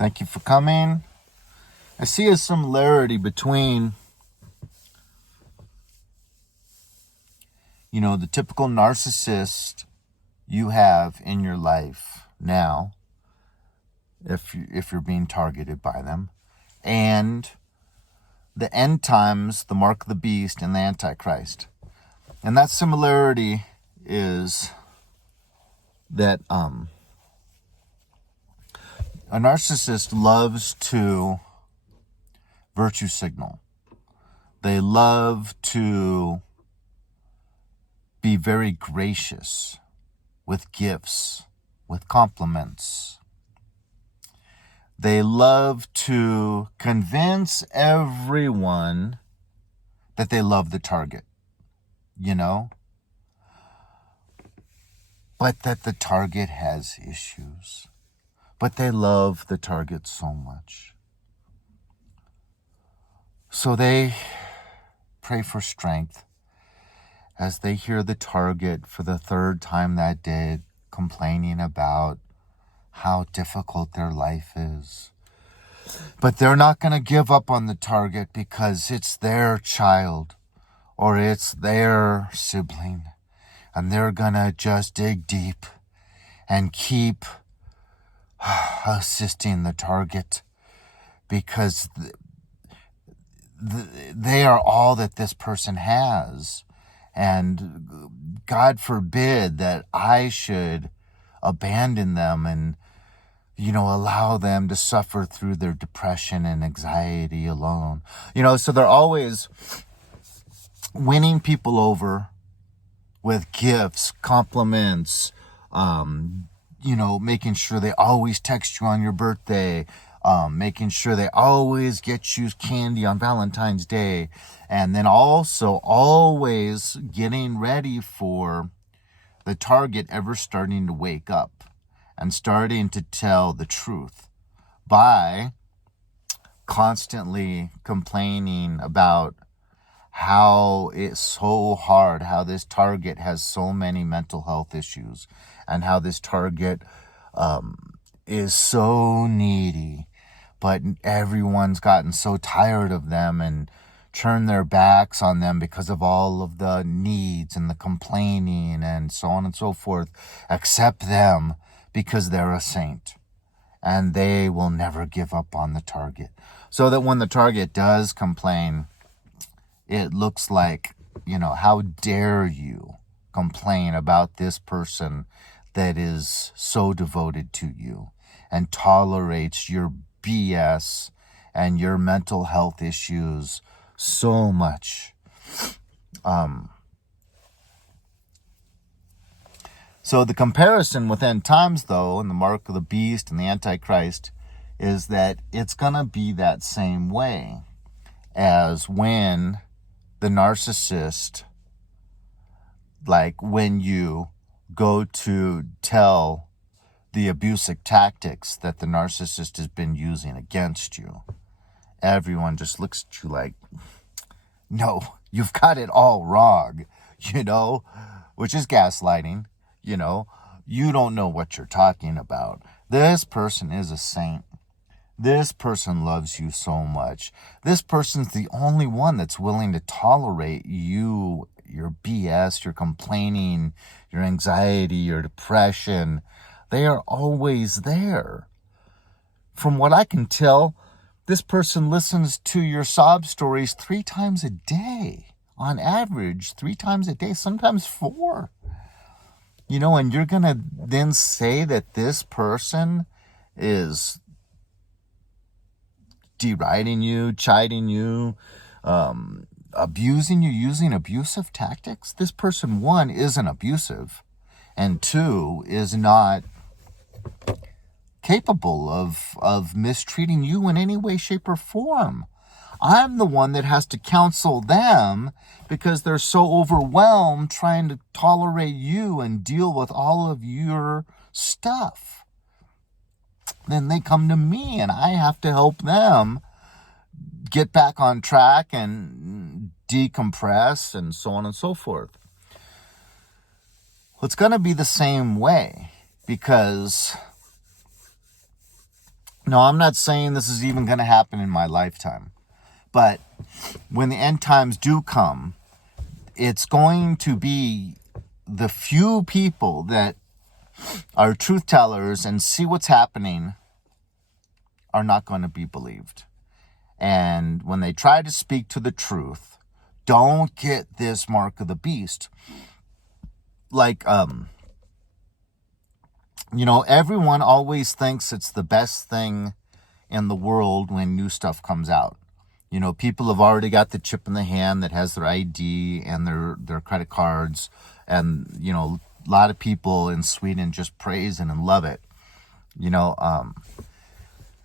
Thank you for coming. I see a similarity between, the typical narcissist you have in your life now, if you're being targeted by them, and the end times, the mark of the beast, and the Antichrist. And that similarity is that a narcissist loves to virtue signal. They love to be very gracious with gifts, with compliments. They love to convince everyone that they love the target, but that the target has issues. But they love the target so much. So they pray for strength as they hear the target for the third time that day complaining about how difficult their life is. But they're not going to give up on the target because it's their child or it's their sibling. And they're going to just dig deep and keep assisting the target because they are all that this person has. And God forbid that I should abandon them and, allow them to suffer through their depression and anxiety alone. So they're always winning people over with gifts, compliments, making sure they always text you on your birthday, making sure they always get you candy on Valentine's Day, and then also always getting ready for the target ever starting to wake up and starting to tell the truth by constantly complaining about how it's so hard, how this target has so many mental health issues, and how this target is so needy, but everyone's gotten so tired of them and turned their backs on them because of all of the needs and the complaining and so on and so forth, except them because they're a saint and they will never give up on the target. So that when the target does complain, it looks like, how dare you complain about this person that is so devoted to you and tolerates your BS and your mental health issues so much. So the comparison with end times, though, and the mark of the beast and the Antichrist is that it's going to be that same way as when the narcissist, like when you go to tell the abusive tactics that the narcissist has been using against you, everyone just looks at you like, no, you've got it all wrong, which is gaslighting. You don't know what you're talking about. This person is a saint. This person loves you so much. This person's the only one that's willing to tolerate you, your BS, your complaining, your anxiety, your depression. They are always there. From what I can tell, this person listens to your sob stories 3 times a day. On average, 3 times a day, sometimes 4. And you're going to then say that this person is deriding you, chiding you, abusing you, using abusive tactics. This person, 1, isn't abusive, and 2, is not capable of mistreating you in any way, shape, or form. I'm the one that has to counsel them because they're so overwhelmed trying to tolerate you and deal with all of your stuff. Then they come to me and I have to help them get back on track and decompress and so on and so forth. Well, it's going to be the same way because No, I'm not saying this is even going to happen in my lifetime. But when the end times do come, it's going to be the few people that are truth tellers and see what's happening are not going to be believed. And when they try to speak to the truth, don't get this mark of the beast. Like, everyone always thinks it's the best thing in the world when new stuff comes out. People have already got the chip in the hand that has their ID and their credit cards. And, a lot of people in Sweden just praise it and love it.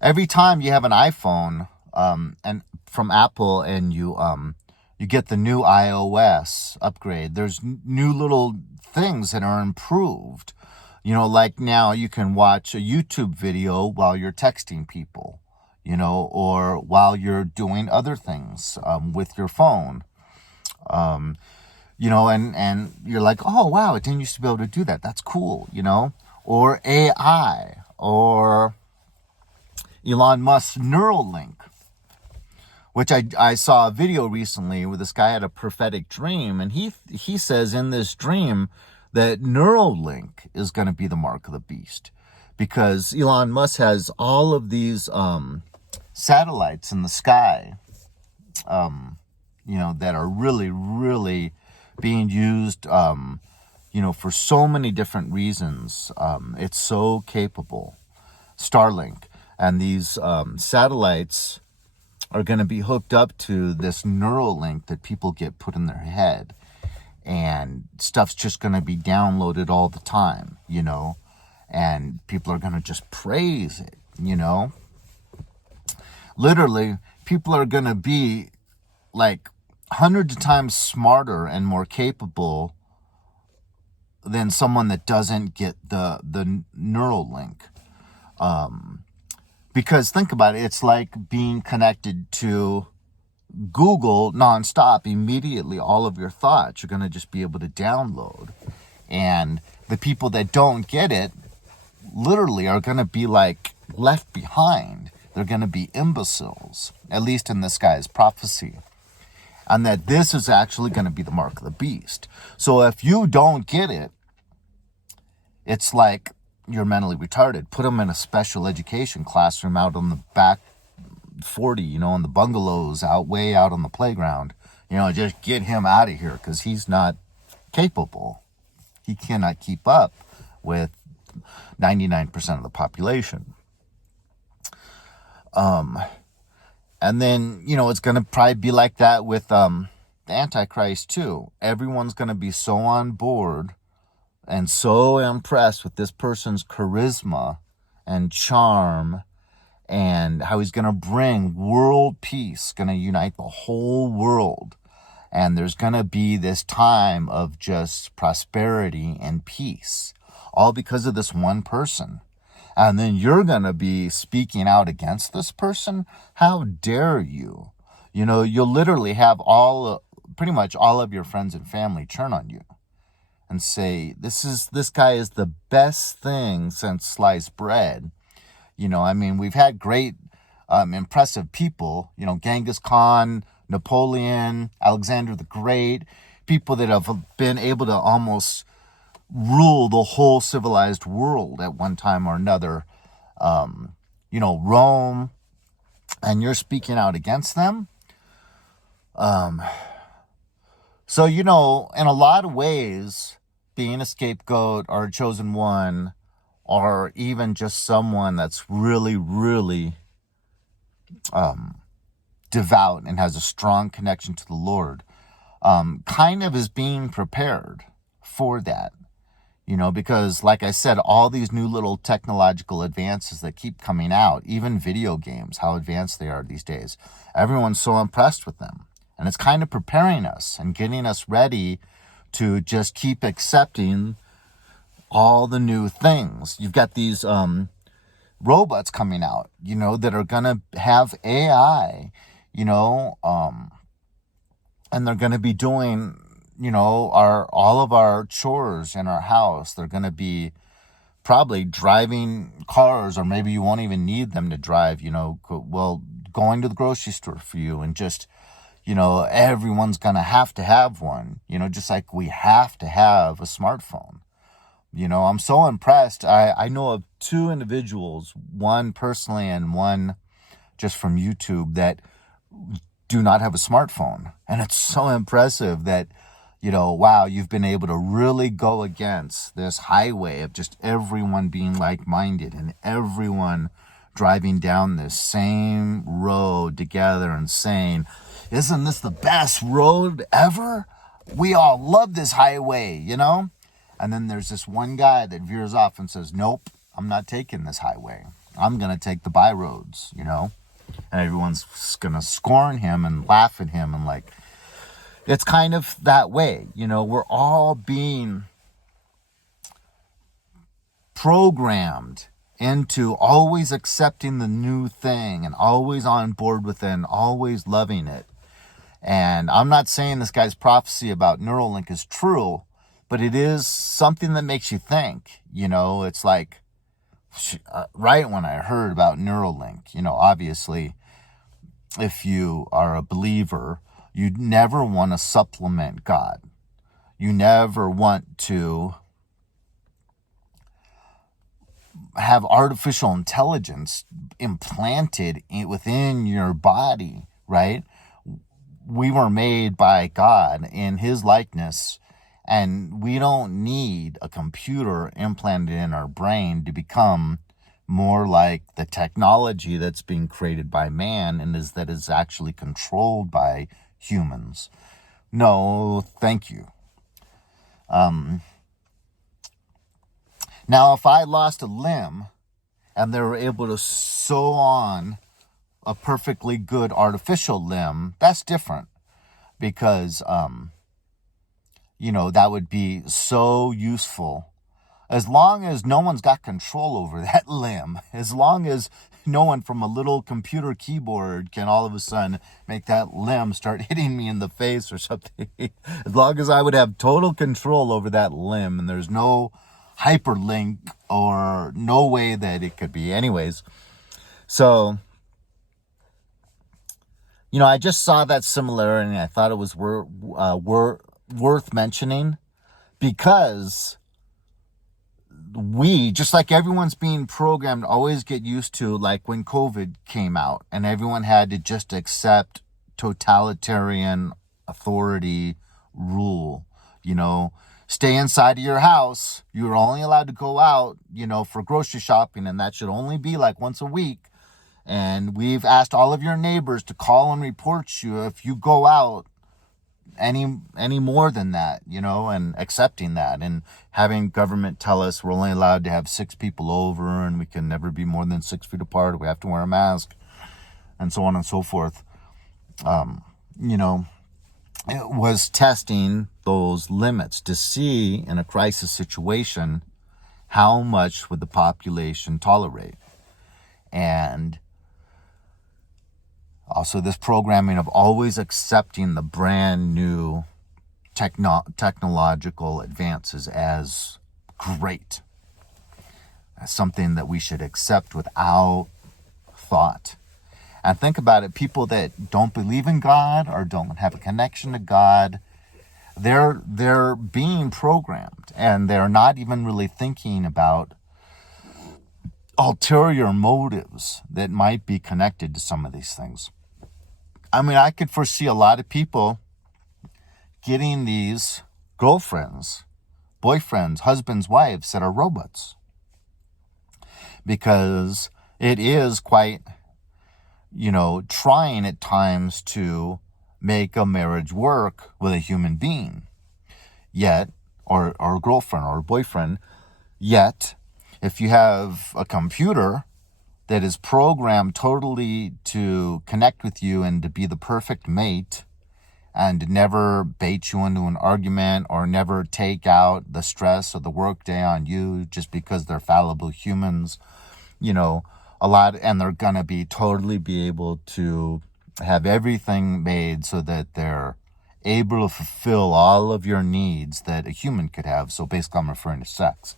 Every time you have an iPhone and from Apple and you get the new iOS upgrade, there's new little things that are improved. Like now you can watch a YouTube video while you're texting people, or while you're doing other things with your phone. And you're like, oh, wow, it didn't used to be able to do that. That's cool, or AI, or Elon Musk's Neuralink, which I saw a video recently where this guy had a prophetic dream, and he says in this dream that Neuralink is going to be the mark of the beast, because Elon Musk has all of these satellites in the sky, that are really, really being used, for so many different reasons. It's so capable. Starlink. And these satellites are going to be hooked up to this Neuralink that people get put in their head. And stuff's just going to be downloaded all the time, and people are going to just praise it, Literally, people are going to be like hundreds of times smarter and more capable than someone that doesn't get the Neuralink. Because think about it, it's like being connected to Google nonstop. Immediately, all of your thoughts you're going to just be able to download. And the people that don't get it literally are going to be like left behind. They're going to be imbeciles, at least in this guy's prophecy. And that this is actually going to be the mark of the beast. So if you don't get it, it's like you're mentally retarded. Put them in a special education classroom out on the back 40, in the bungalows way out on the playground. Just get him out of here because he's not capable. He cannot keep up with 99% of the population. And then, it's going to probably be like that with the Antichrist too. Everyone's going to be so on board and so impressed with this person's charisma and charm and how he's going to bring world peace, going to unite the whole world. And there's going to be this time of just prosperity and peace, all because of this one person. And then you're going to be speaking out against this person? How dare you? You'll literally have pretty much all of your friends and family turn on you and say, this guy is the best thing since sliced bread. We've had great, impressive people, Genghis Khan, Napoleon, Alexander the Great, people that have been able to almost rule the whole civilized world at one time or another. Rome, and you're speaking out against them. So, in a lot of ways, being a scapegoat or a chosen one, or even just someone that's really, really devout and has a strong connection to the Lord, kind of is being prepared for that. Because like I said, all these new little technological advances that keep coming out, even video games, how advanced they are these days, everyone's so impressed with them. And it's kind of preparing us and getting us ready to just keep accepting all the new things. You've got these robots coming out, that are going to have AI, and they're going to be doing, all of our chores in our house. They're going to be probably driving cars, or maybe you won't even need them to drive, going to the grocery store for you, and just, everyone's going to have one, just like we have to have a smartphone. I'm so impressed. I know of 2 individuals, one personally and one just from YouTube, that do not have a smartphone. And it's so impressive that, wow, you've been able to really go against this highway of just everyone being like-minded and everyone driving down this same road together and saying, isn't this the best road ever? We all love this highway, And then there's this one guy that veers off and says, nope, I'm not taking this highway. I'm going to take the by roads, And everyone's going to scorn him and laugh at him. And it's kind of that way. We're all being programmed into always accepting the new thing and always on board with it and always loving it. And I'm not saying this guy's prophecy about Neuralink is true, but it is something that makes you think. It's like, right when I heard about Neuralink, obviously, if you are a believer, you never want to supplement God. You never want to have artificial intelligence implanted within your body, right? We were made by God in his likeness, and we don't need a computer implanted in our brain to become more like the technology that's being created by man and that is actually controlled by humans. No, thank you. Now, if I lost a limb and they were able to sew on a perfectly good artificial limb, that's different, because, that would be so useful. As long as no one's got control over that limb, as long as no one from a little computer keyboard can all of a sudden make that limb start hitting me in the face or something, as long as I would have total control over that limb and there's no hyperlink or no way that it could be. Anyways, so, I just saw that similarity and I thought it was worth mentioning, because we, just like everyone's being programmed, always get used to, like when COVID came out and everyone had to just accept totalitarian authority rule, stay inside of your house. You're only allowed to go out, for grocery shopping, and that should only be like once a week. And we've asked all of your neighbors to call and report you if you go out any more than that, and accepting that, and having government tell us we're only allowed to have 6 people over and we can never be more than 6 feet apart. We have to wear a mask, and so on and so forth. It was testing those limits to see in a crisis situation how much would the population tolerate. And also this programming of always accepting the brand new technological advances as great, as something that we should accept without thought. And think about it, people that don't believe in God or don't have a connection to God, they're being programmed, and they're not even really thinking about ulterior motives that might be connected to some of these things. I mean, I could foresee a lot of people getting these girlfriends, boyfriends, husbands, wives that are robots, because it is quite, trying at times to make a marriage work with a human being, yet, or a girlfriend or a boyfriend. Yet, if you have a computer that is programmed totally to connect with you and to be the perfect mate, and never bait you into an argument or never take out the stress of the workday on you just because they're fallible humans, and they're gonna be able to have everything made so that they're able to fulfill all of your needs that a human could have. So basically, I'm referring to sex.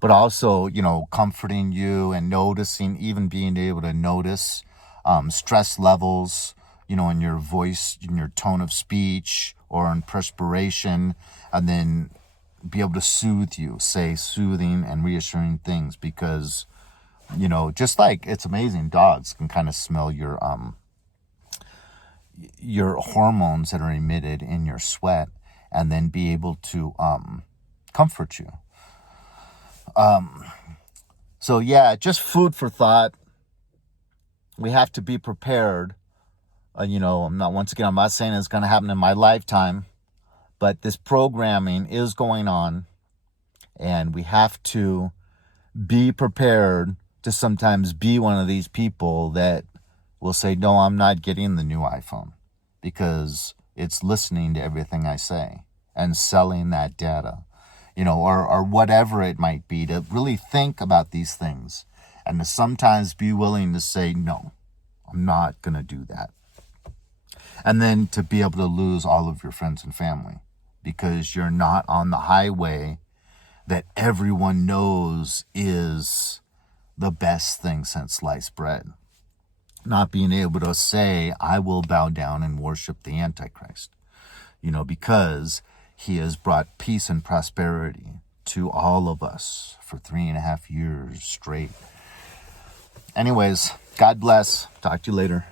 but also, comforting you and noticing, even being able to notice stress levels, in your voice, in your tone of speech, or in perspiration, and then be able to soothe you, say soothing and reassuring things, because, just like, it's amazing, dogs can kind of smell your hormones that are emitted in your sweat, and then be able to comfort you. So yeah, just food for thought. We have to be prepared. I'm not saying it's going to happen in my lifetime, but this programming is going on, and we have to be prepared to sometimes be one of these people that will say, no, I'm not getting the new iPhone, because it's listening to everything I say and selling that data, or whatever it might be, to really think about these things and to sometimes be willing to say, no, I'm not going to do that. And then to be able to lose all of your friends and family because you're not on the highway that everyone knows is the best thing since sliced bread. Not being able to say, I will bow down and worship the Antichrist, because he has brought peace and prosperity to all of us for 3.5 years straight. Anyways, God bless. Talk to you later.